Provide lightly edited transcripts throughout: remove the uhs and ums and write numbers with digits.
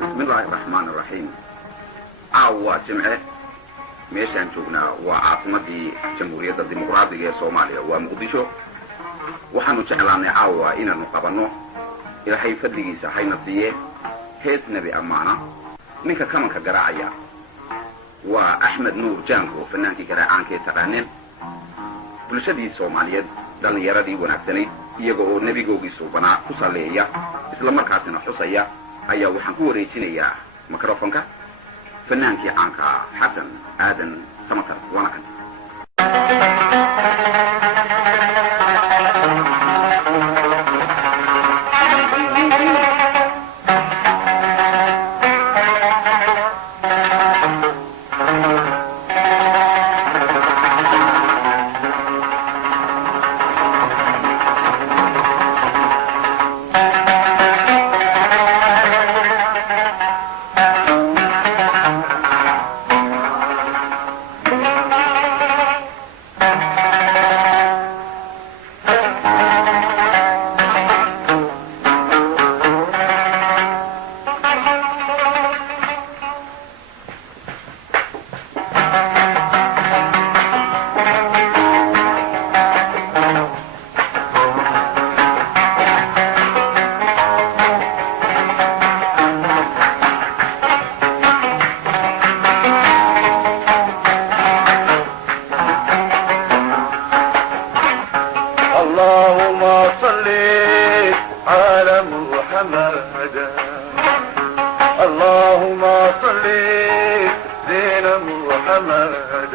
بسم الله الرحمن الرحيم. عاوة جمعة meeshaan joognaa waa caasimadii jamhuuriyadda dimuqraadiga ee Soomaaliya waa Muqdisho. waxaanu jeclaanay caawa inaanu qabanno ilaahay fadligiisa hayna siiye hees nabi amaana. ninka kamanka garaacaya waa Axmed Nuur Jaango, fanaankii garaacaanka taqaaneen bulshadii Soomaaliyeed, dhalinyaradii wanaagsanayd iyaga oo nabigoogii suubanaa ku saleeya isla markaasina xusaya ayaa waxaan ku wareejinayaa mikrofonka فنانكي عنك حسن آدم سمطر ونكن. اللهم صل زين محمد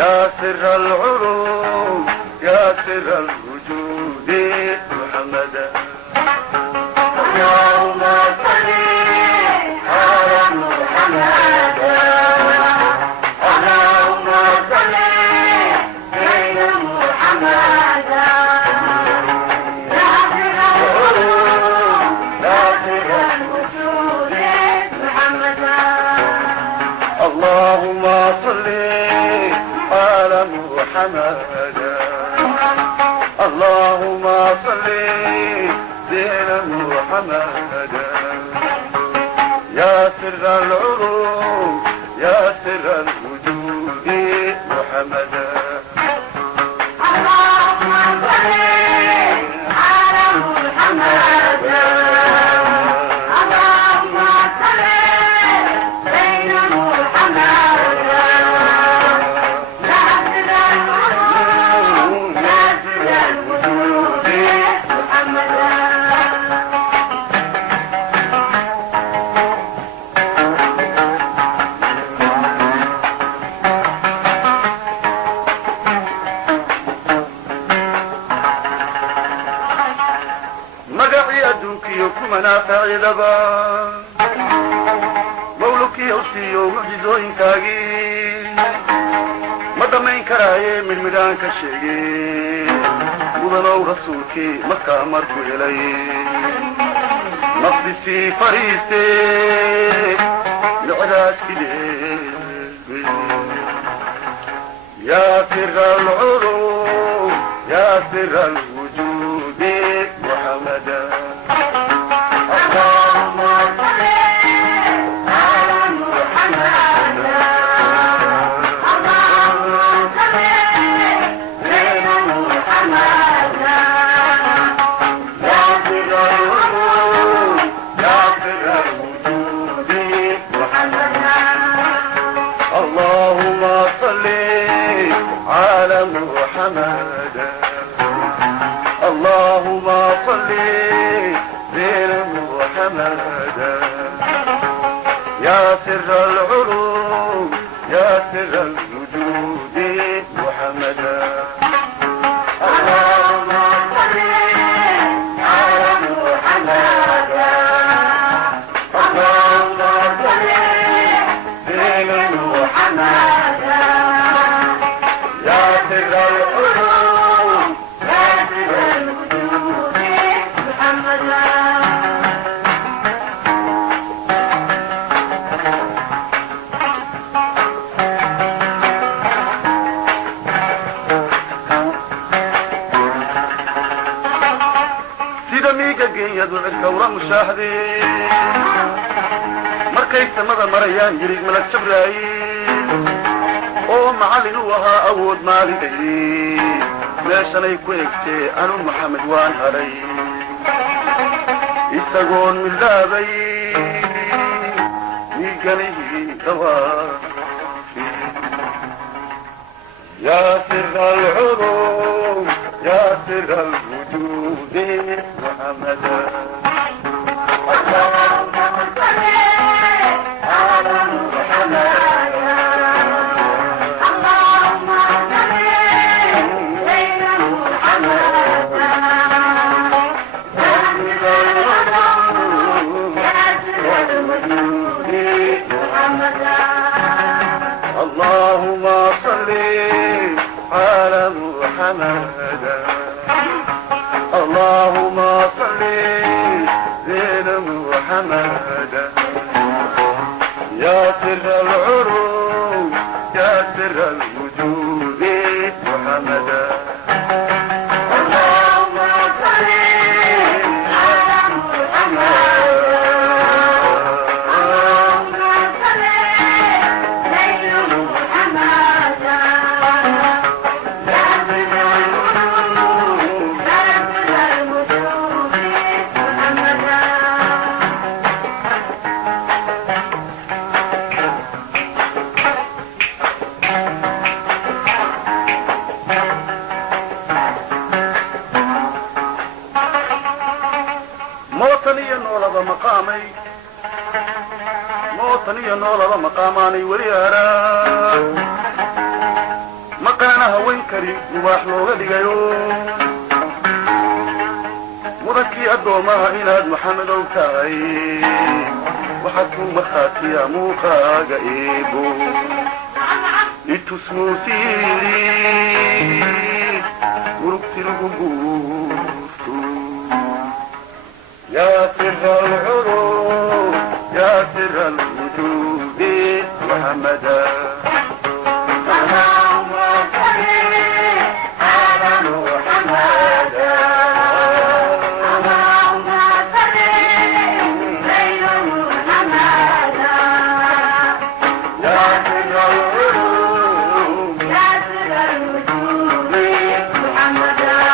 يا سر العلوم يا سر الوجود محمد. اللهم صل على محمد اللهم صل زين محمد اللهم صل على محمد اللهم صل زين محمد يا سر العلوم يا سر الوجود محمد. اللهم صل على محمد اللهم صل زين محمد يا سر العلوم يا سر الوجود محمد. منافع لبا مولك يوسيو معجزوين كاغي مدمين كراي من ميدان كشيغي مدنو رسولكي مكة مركو إلي نفسي فريستي لعلاج كده يا سر العلوم يا سر الوجود محمد. اللهم صل على محمد اللهم صل زين محمد يا سر الوجود يا سر الوجود محمد. اللهم صل على محمد اللهم صل زين محمد يا سر العلوم يا سر الوجود محمد. اللهم صل على محمد اللهم صل زين محمد يا سر العلوم يا سر الوجود محمد. dhawra mushaaxde markay samada marayaan yirig malag jabraaye oo macallin u ahaa awood maalinay meeshanay ku egtee anu maxamed waan hadhay isagoon milaabay miiganihii dawaa yaa sira alcudum yaa sira alwujuudi muxamada اللهم صل على محمد اللهم صل على محمد يا سر العروج يا سر الوجود محمدا اللهم صل على محمد موطنية نولد مقاماني وليارا مقانا هوين كريم مباح لوغا ديغيون مذكي الدوما إناد محمد وكاي وحكم مخاتي يا موقا قايبو لتسمو سيري ورقتي القبور يا سر العروج يا سر الوجود محمدا اللهم صل على محمد اللهم صل على محمد يا سر العروج يا سر الوجود محمدا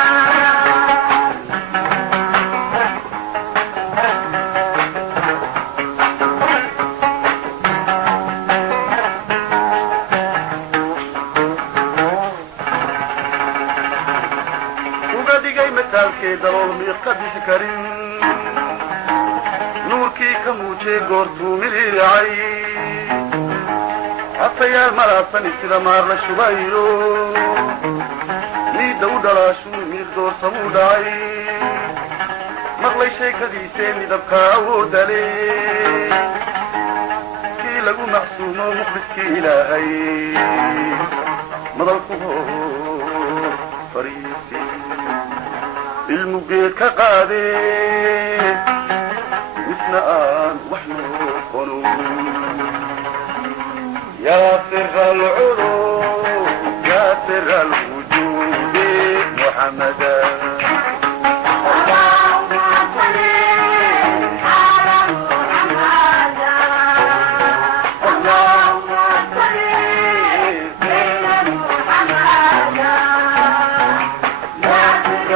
دلول ميقدش كريم نوركي كموجي قرطو ملي عي حتى يا المراسني سيدا مارنا شبايرو ني دودلاشو مير دور سمود عي مغلي شيء كديسي مدبكا ودلي كي لغو محسوم ومخلص كي إلهي مضلقه فريسي المجيد كقاضي وثناء وحنا قنون يا سر العروج يا سر الوجود محمدا اللهم صل على محمد اللهم صل على محمد يا سر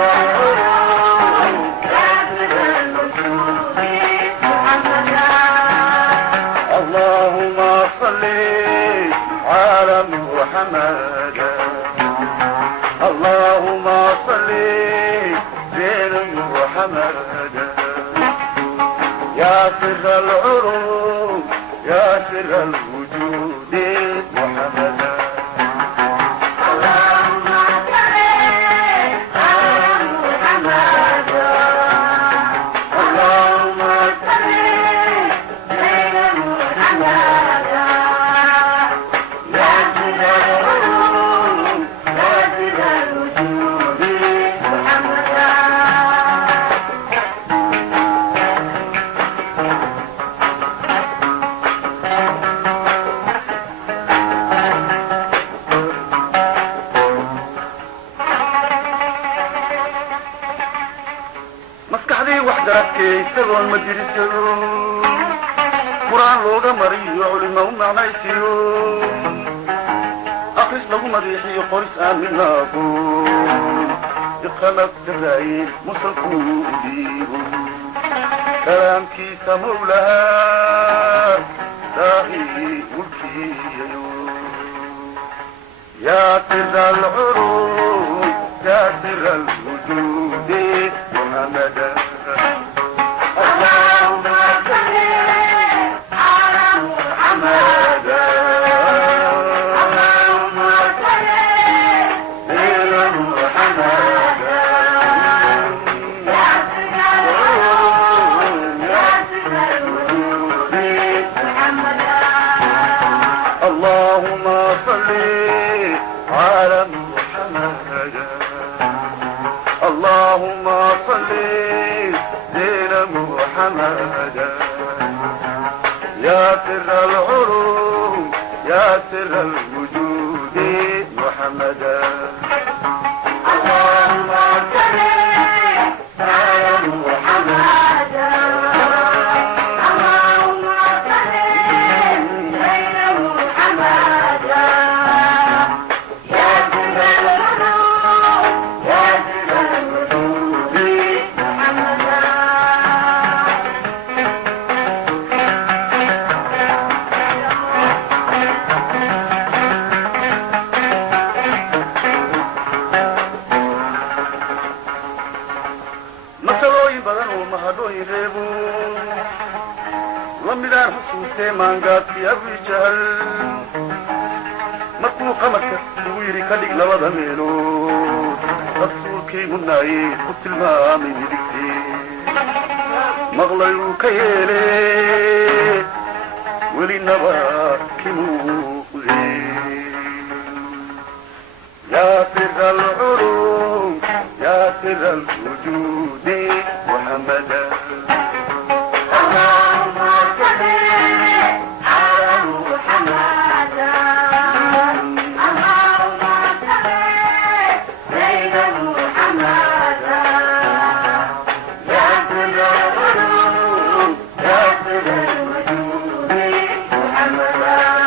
اللهم صل على محمد اللهم صل على محمد يا سر العروج يا سر الوجود محمدا اللهم صل على محمد اللهم صل على محمد يا سر العروج يا سر الوجود محمدا adoon ma dirisado qur'aan looga mariyo culimo u macnaysiyo akhris lagu madiixiyo qoris aaminaaqo iqamad daraayin musalkuu u dhiibo kalaamkiisa mawlaha daahi mulkiyayo yaa sira alculum yaa sira alwujuudi muxamada اللهم صل على محمد اللهم صل على محمد يا سر العلوم يا سر الوجود محمدا اللهم صل على محمد لمدان حسوسي مانغاتي أبي جهل مركو قمرك دويري كدق لبدا ميلود رسولكي مناي قلت المامي دكتي مغليو كيلي ولي نبا كموزي يا سر العلوم يا سر الوجود محمدا اللهم صل على محمد اللهم صل على محمد يا سر العلوم يا سر الوجود محمدا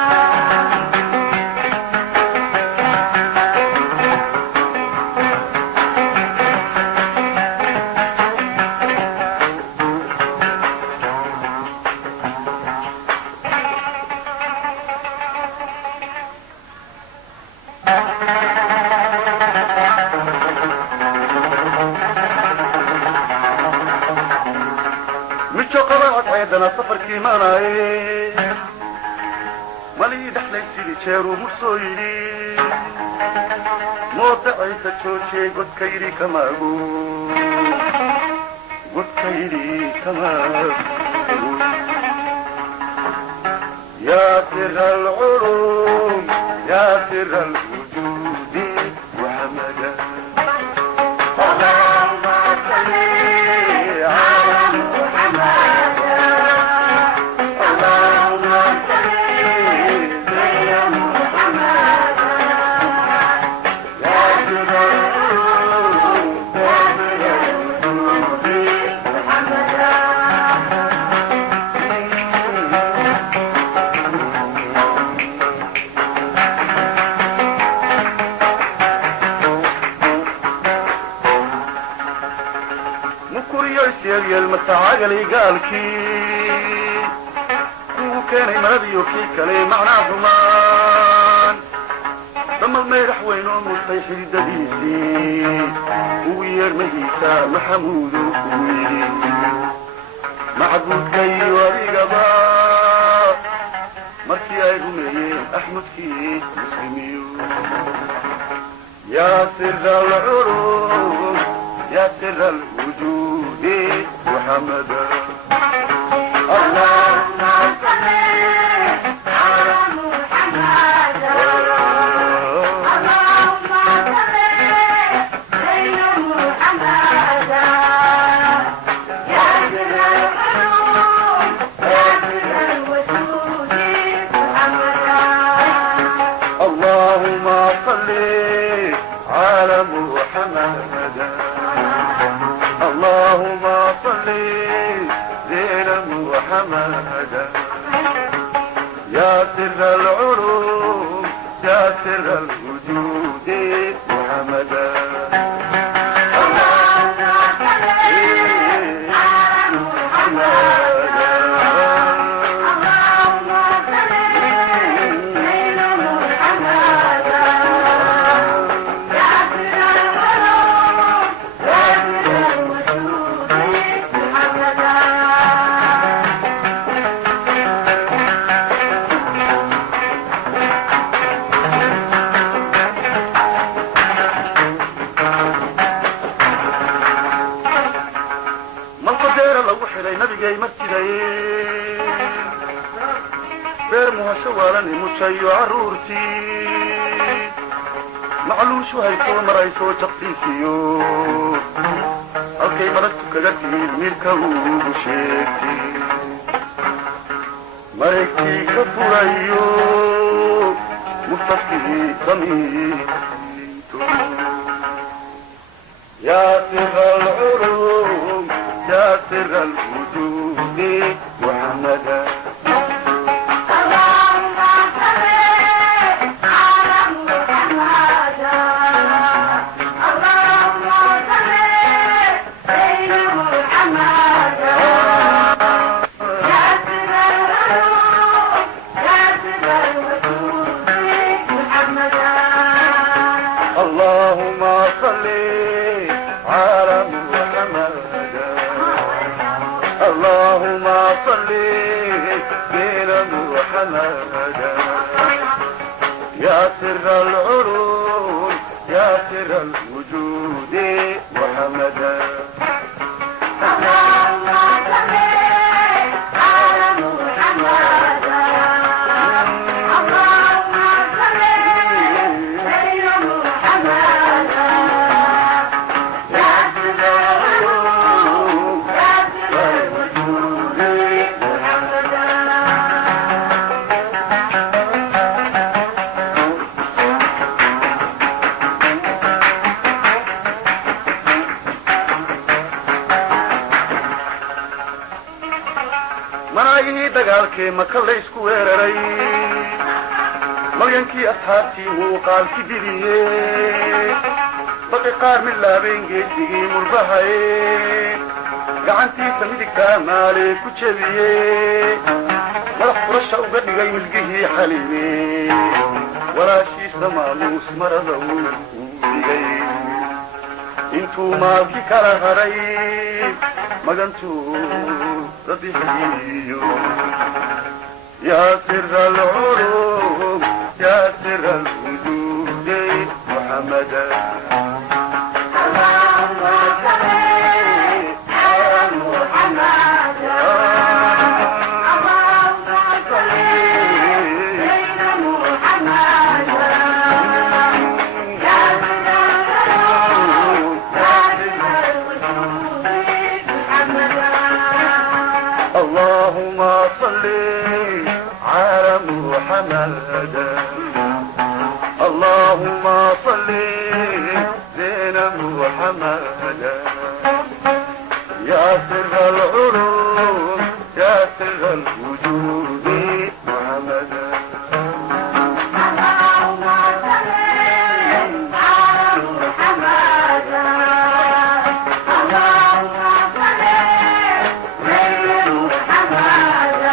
عيدنا سفر كيماناي مالي دحلي سيدي شيرو مرسويلي موضعي تشوشي قد كيري كماغو قد كيري كماغو يا سر العلوم يا سر الوجود محمدا اللهم صل على محمد المتعاقلي قالكي وكان مرضي وكيك لي معناه ضمان ضم الميرح وينو مستيحي دديسي ويرميسا محمود وكوي معبود كي ورقبا مركي اي رميين احمد كي مسلميو يا سر العروض يا سر الوجود محمدا اللهم صل على محمد اللهم صل على محمد يا سر العلوم يا سر الوجود محمدا اللهم صل على محمد اللهم صل وحمدا يا سر العلوم يا سر الوجود محمدا musayo caruurtii macluushu haysoo maraysoo jaqsiisiyo halkay maragtu kaga timid midka ugu sheegtay maraygtii ka furayo mustafkii damiinto yaa sira alculum yaa sira alwujuudi muxamada يا سر العروض يا سر الوجود محمدا maka laysku weeraray malyankii asxaabtii muuqaalki didiye baqi qaar mid laabeen geesigii murbahaye gacantiisa midigtaa maalee ku jebiye madax furasha uga dhigay milgihii xaliime walaashiisa maamuus marada uu dhigay intuu maalki kala hadhay magantuu rabixiyo يا سر العلوم يا سر الوجود محمدا اللهم صل على محمد اللهم صل على محمد يا سر العلوم يا سر الوجود محمدا اللهم صل على محمد اللهم صل زين محمد يا سر العلوم يا سر الوجود محمد اللهم صل على محمد اللهم صل زين محمد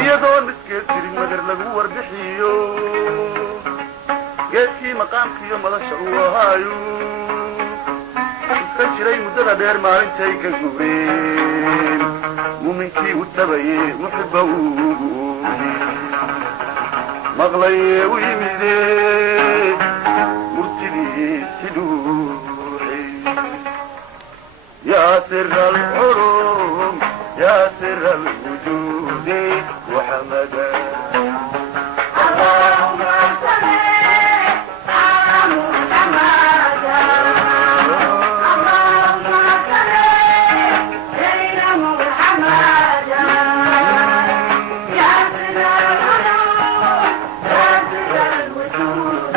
iyadoo midkeed jirin magar lagu warbixiyo geedkii maqaamkiiyo madasha uu ahaayo iska jiray muddada dheer maalintay ka guureen muuminkii u tabaye muxibba ugu ooye maqlaye u yimide murtidii si dhuuxay يا سر العلوم يا سر الوجود محمدا اللهم صل على محمد اللهم صل سيدنا محمد يا سر العلوم يا سر الوجود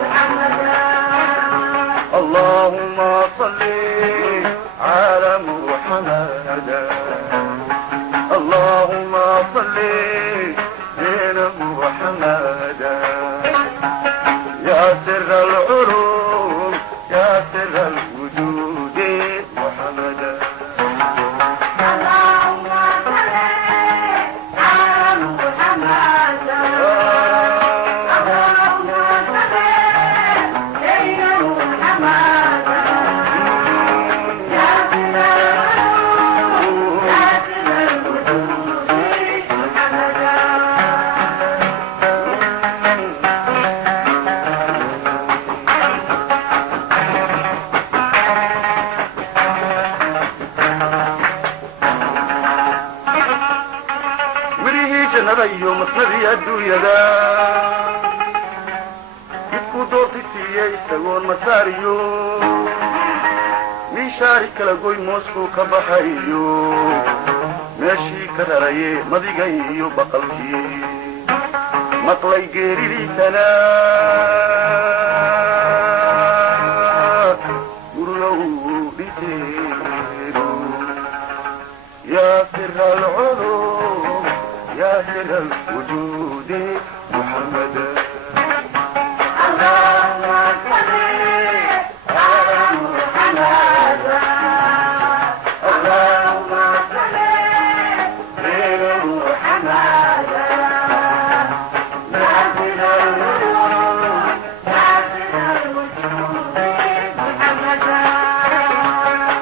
محمدا اللهم صل على محمد اللهم صل على محمد يا سر العلوم يا سر الوجود محمدا اللهم صل على محمد اللهم صل سيدنا محمد يا سر العلوم يا سر الوجود محمدا mirihii jannada iyo masnadii adduunyada midkuu doorti siiyey isagoon masaariyo miishaari kala goy mooskuu ka baxayo meeshii ka raraye madigay iyo baqalkii maqlay geeridiisana guryow dhiteedu yaa sira alculum yaa sira alwujuudi muxamada اللهم صل على محمد اللهم صل على محمد يا سر العلوم يا سر الوجود محمدا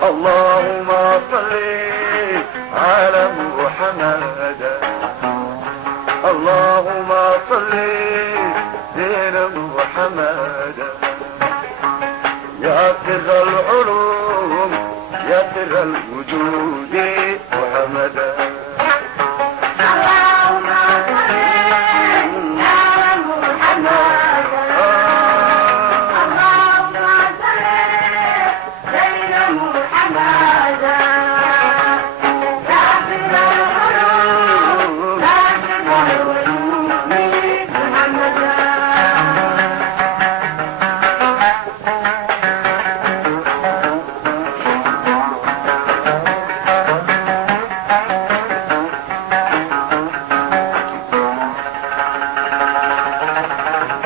اللهم صل على محمد اللهم صل على محمد يا سر العلوم يا سر الوجود محمدا اللهم صل على محمد اللهم صل سيدنا محمد يا سر العلوم يا سر الوجود محمدا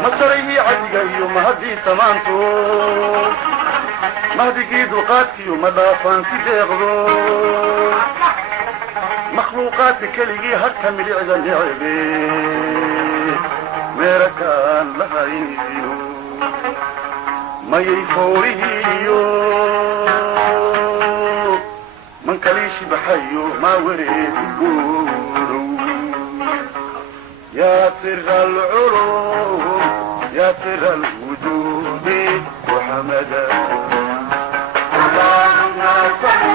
masarayhii cabdiga iyo mahadii samaanto mahdigii dulqaadkiiyo ma dhaafaan si deeqdo makhluuqaadka keligii harka milicda necebe meerakaan lahayno mayay foorihiiyo mankaliishi baxayo maa wareegi guurow يا سر العلوم يا سر الوجود محمدا اللهم صل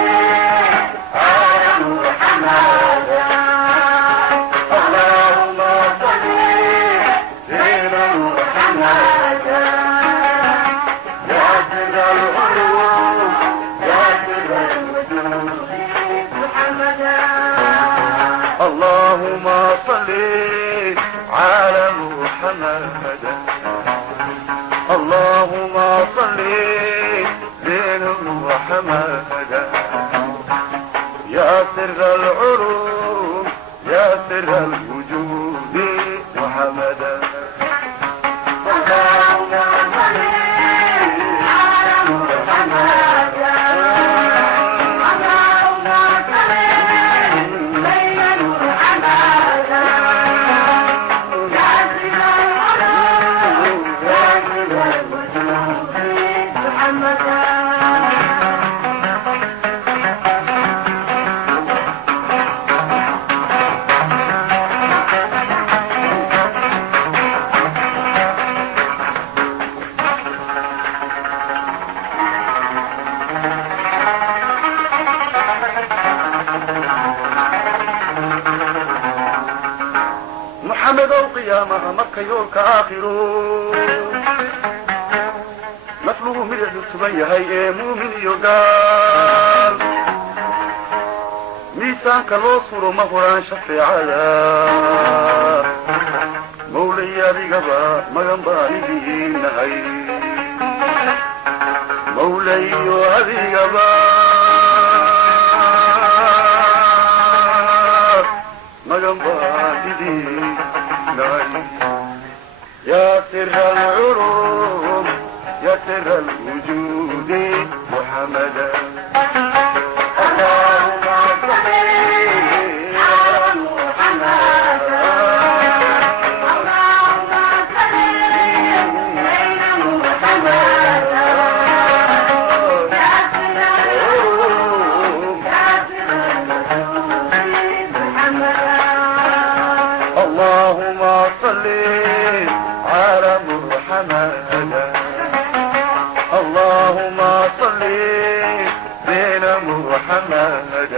على محمد اللهم صل على محمد يا سر العلوم يا سر الوجود محمدا اللهم صل على محمد اللهم صل على محمد يا سر العلوم يا سر الوجود محمدا اللهم صل على محمد اللهم صل سيدنا محمد يا سر العلوم يا سر الوجود محمدا qiyaamaha marka yoolka aakhiro nafluhu midixdu tuban yahay ee muumin iyo gaal miisaanka loo suro ma huraan shafeecada mawlay adigaba magan baan idiin nahay mawlayo adigaba magan baan idiin nahay yaa sira alculum yaa sira alwujuudi muxamada اللهم صل على محمد اللهم صل بنا محمد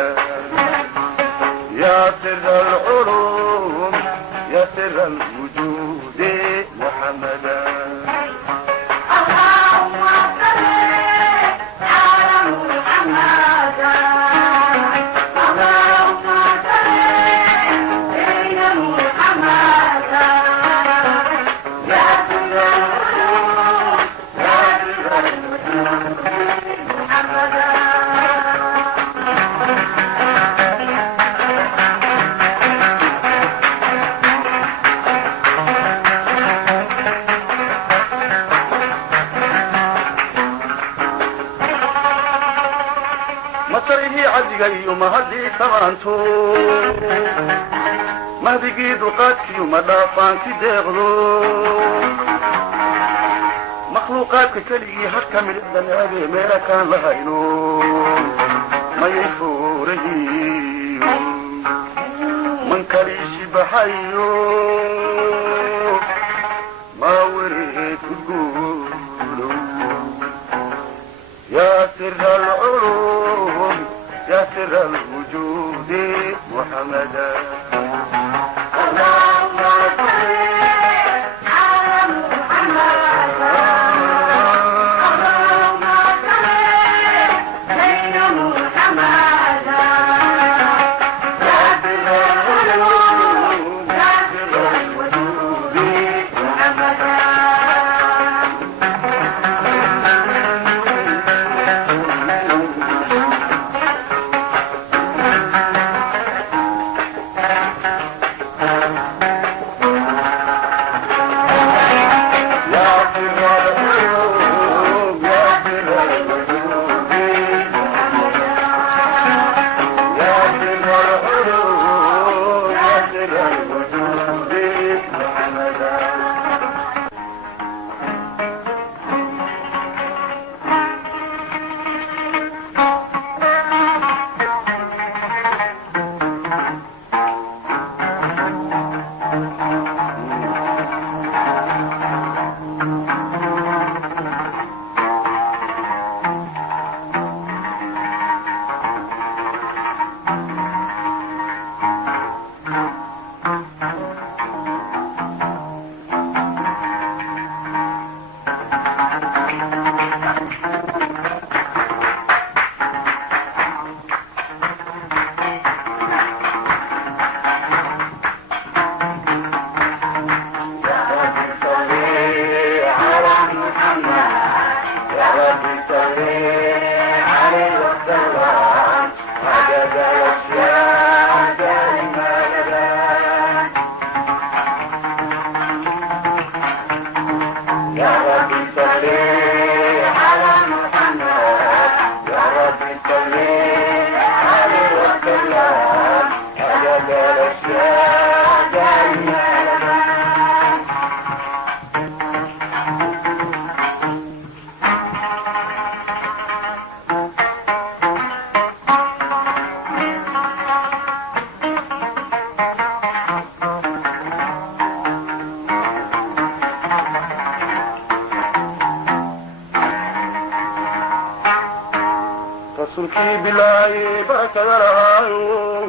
يا سر العلوم يا سر الوجود محمدا اللهم صل على محمد اللهم صل بين محمد يا سر العلوم يا سر الوجود محمدا masarihii cadiga iyo mahadii samaanto mahdigii dulqaadkiiyo madhaafaanki deeqdo makhluuqaadka keligii harka midhicda neebe meela kaan lahayno mayay foorahiyo man kaliishi baxayo maa wareed udgoono yaa sira alculum يا سر الوجود محمدا اللهم صل على محمد اللهم صل بين محمد يا سر العلوم يا سر الوجود محمدا رسولكي بلاي بركة رهايو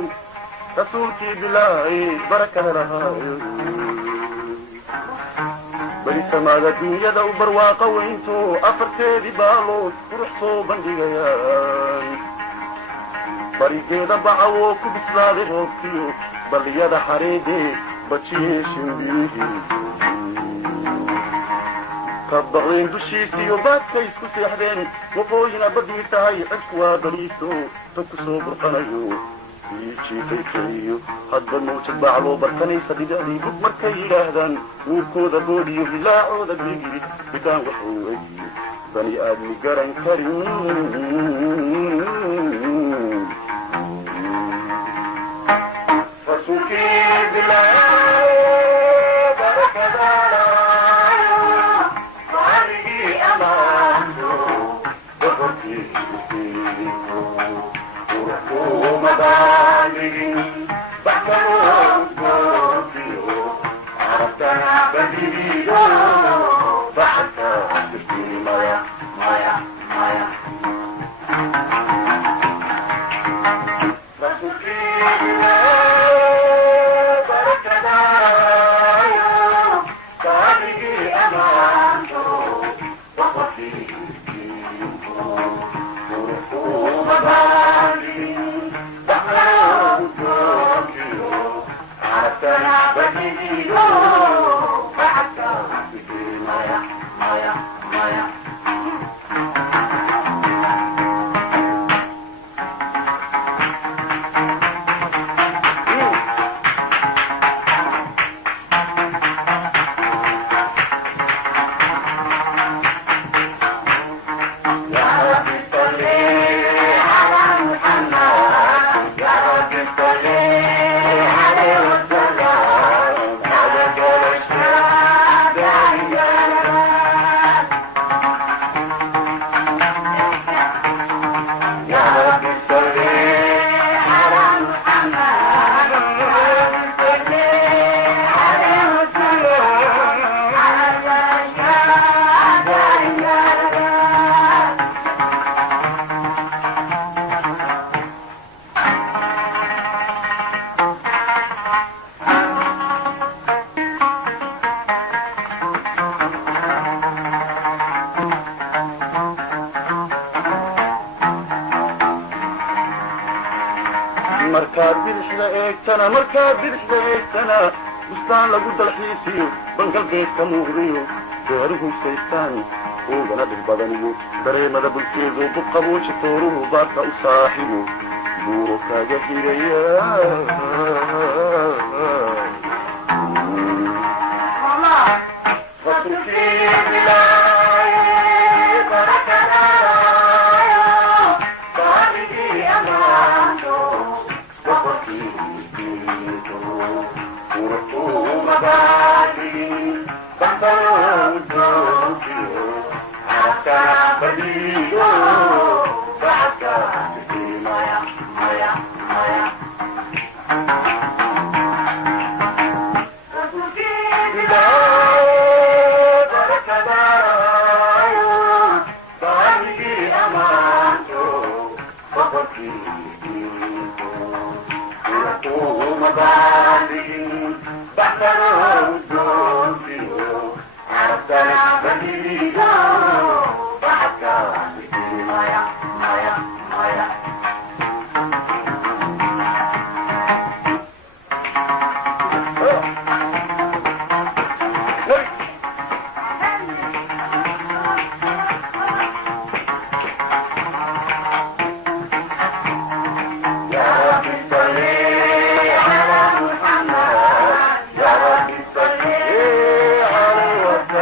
رسولكي بلاي بركة رهايو bari samaada dunyada u barwaaqa weynto afarteedii baalood qurux soo bandhigayaan barigeeda bacawoo ku bislaaday roobkiyo balliyada xareedee bajiyee shimbirihii kabaqdeen dushiisiyo baadkay isku seexdeen waqooyina badii tahay cidku waa daliiso dad ku soo burqanayo jiifaykayo hadba mawjad bacloo barkanaysa dhibicdii bug markay yidhaahdaan nuurkooda boodhiyo hilaacooda bigiri bidaan waxuu egiyo bani aadmi garan karin markaad bidixda eegtana bustaan lagu dalxiisiyo bangalbeedka muuqdiyo beeruhu saystaan oogana dhir badaniyo dareemada bulkeedu buqabuuji tooruhu baarka u saaxibo buuro kaaga higaya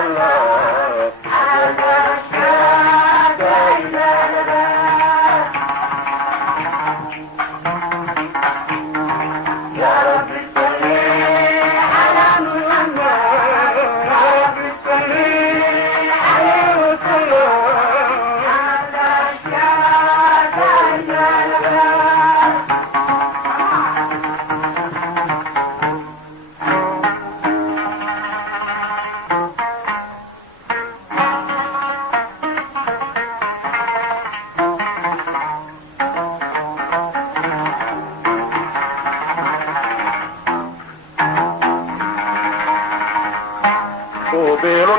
Allah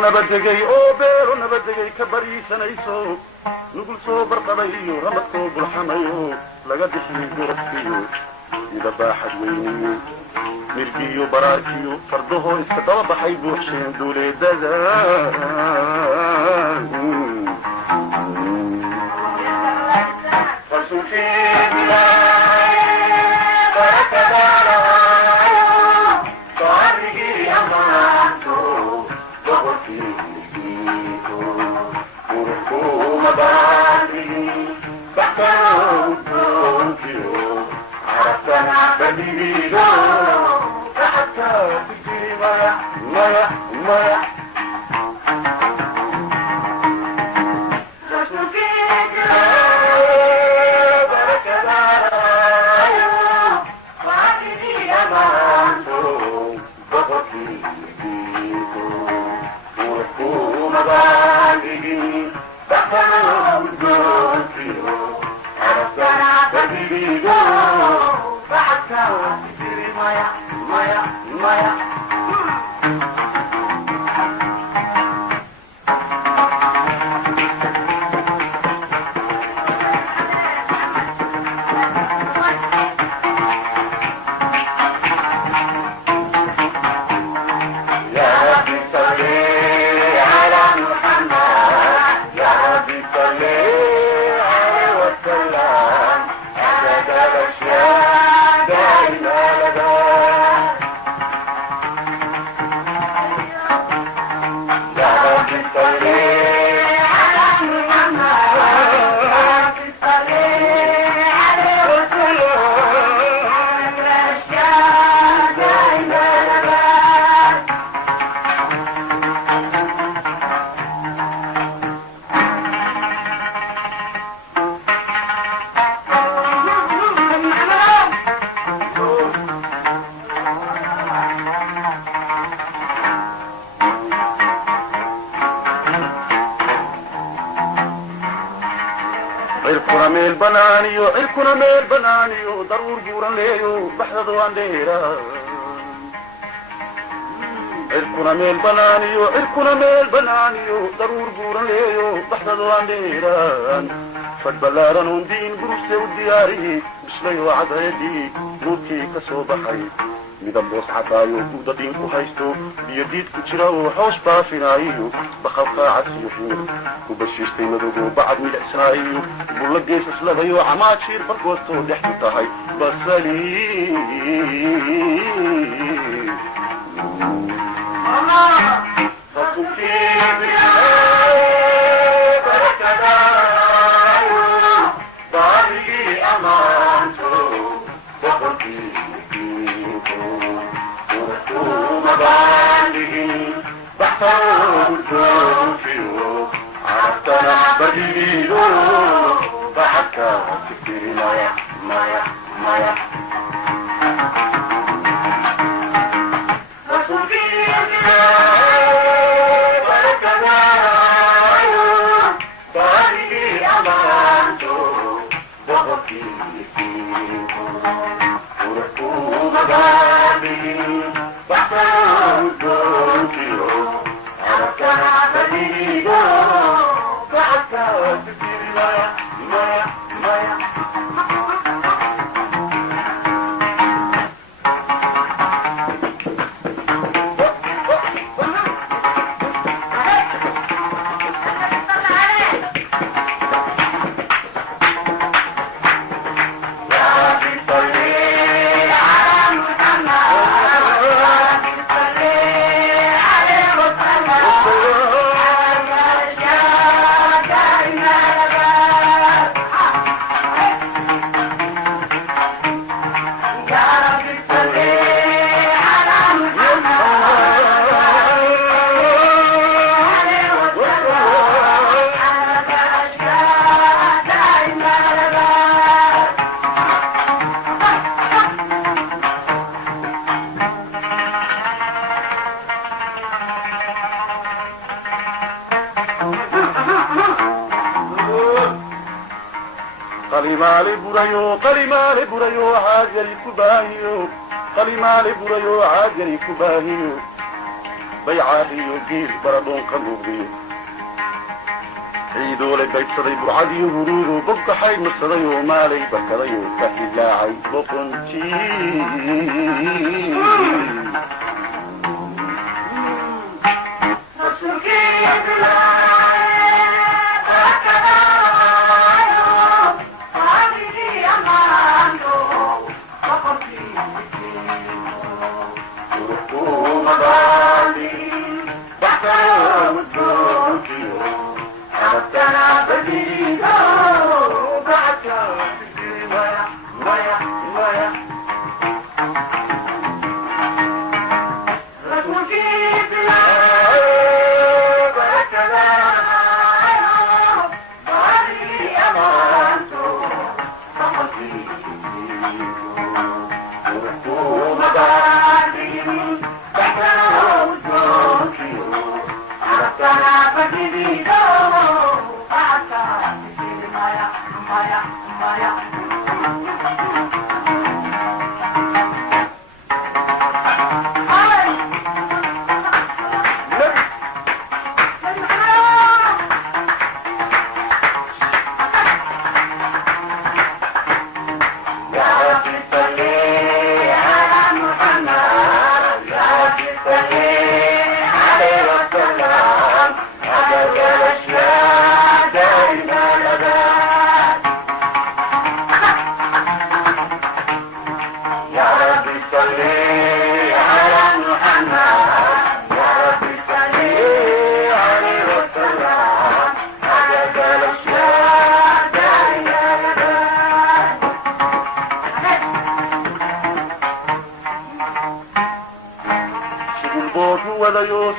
nabadegay oo beero nabadegay ka bariisanayso nugul soo barqaday iyo ramadkoo bulxamayo laga bixiyey gorobkiyo sida baaxad weyniyo mirgiyo baraarkiyo fardahoo iska daba baxay buuxsheen duuleedada cirkuna meel banaaniyo daruur buuran leeyo baxdada waan dheeraa cirkuna meel banaaniyo daruur buuran leeyo baxdada waan dheeraan fadh ballaaran oon diin guruse u diyaariyey bislayoo cadayadii nuurkii ka soo baxay midab boos cadaayo buuda diin ku haysto biyo diid ku jira oo hoos baafinaayo bakhalkaa casiyo xuur ku bashiistay madogoo bacad midhicsanaayo bulla geesas labayo camaad shiir bargoostoo dhex ku tahay basali qalimaale burayo caagari ku baahiyo qalimaale burayo caagari ku baahiyo baycaadiyo giir baradhoonka muuqdiyo ciidoolay baydsaday burcadiyo huruudo bobkaxay marsaday oo maalay barkaday oo ka hilaacay boqontii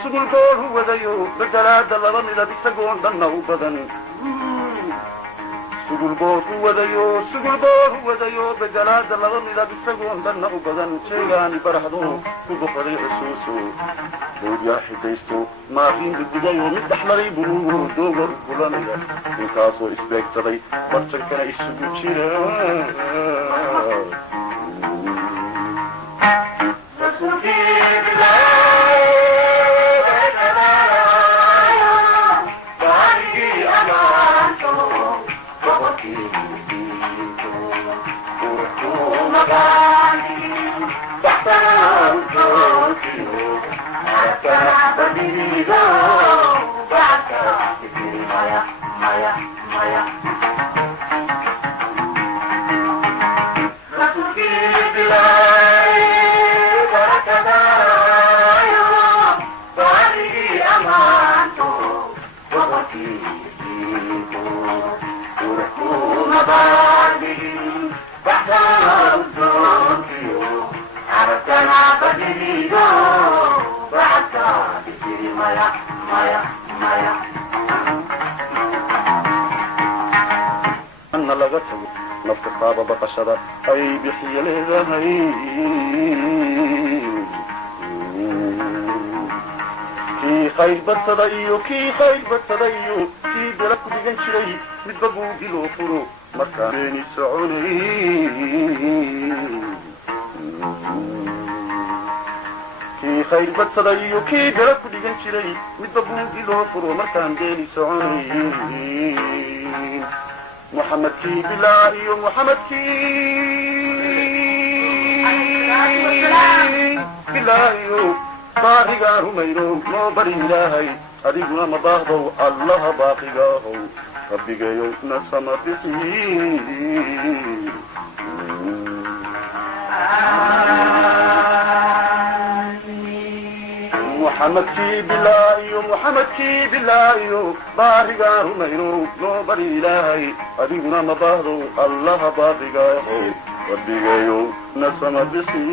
sugul boor wadayo bedelaada laba midab isagoon dhanna u badan sugul boor wadayo bedelaada laba midab isagoon dhanna u badan sheegaani baraxdo ku boqoday xusuuso doodyaa xidaysto maaqiin gudubayo mid dhexmaray burugo doogor kulanaya intaasoo isbeegsaday barjankana isugu jira أنا لغته نفط صابة بقشرة أي بحي لذهي كي خير بتضيو كي بلك بجنشري متبقو بلو فرو مكاني سعوني كي خير بتضيو كي بلك بجنشري متبقو بلو فرو مكاني سعوني محمد كي بلاي محمد كي بلاي باقيقا هميرو نو بري إلهي أديقنا مباهضو الله باقيقاهو ربك يوتنا سمرتي محمد كي بلاي باقيقا هميرو نو بري إلهي أديقنا مباهضو الله باقيقاهو ربك يوتنا سمرتي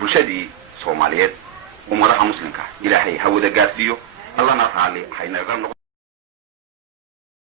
bulshadii Soomaaliyeed ummadaha muslimka ilaahay hawada gaarsiiyo allana raali haynaga noqdo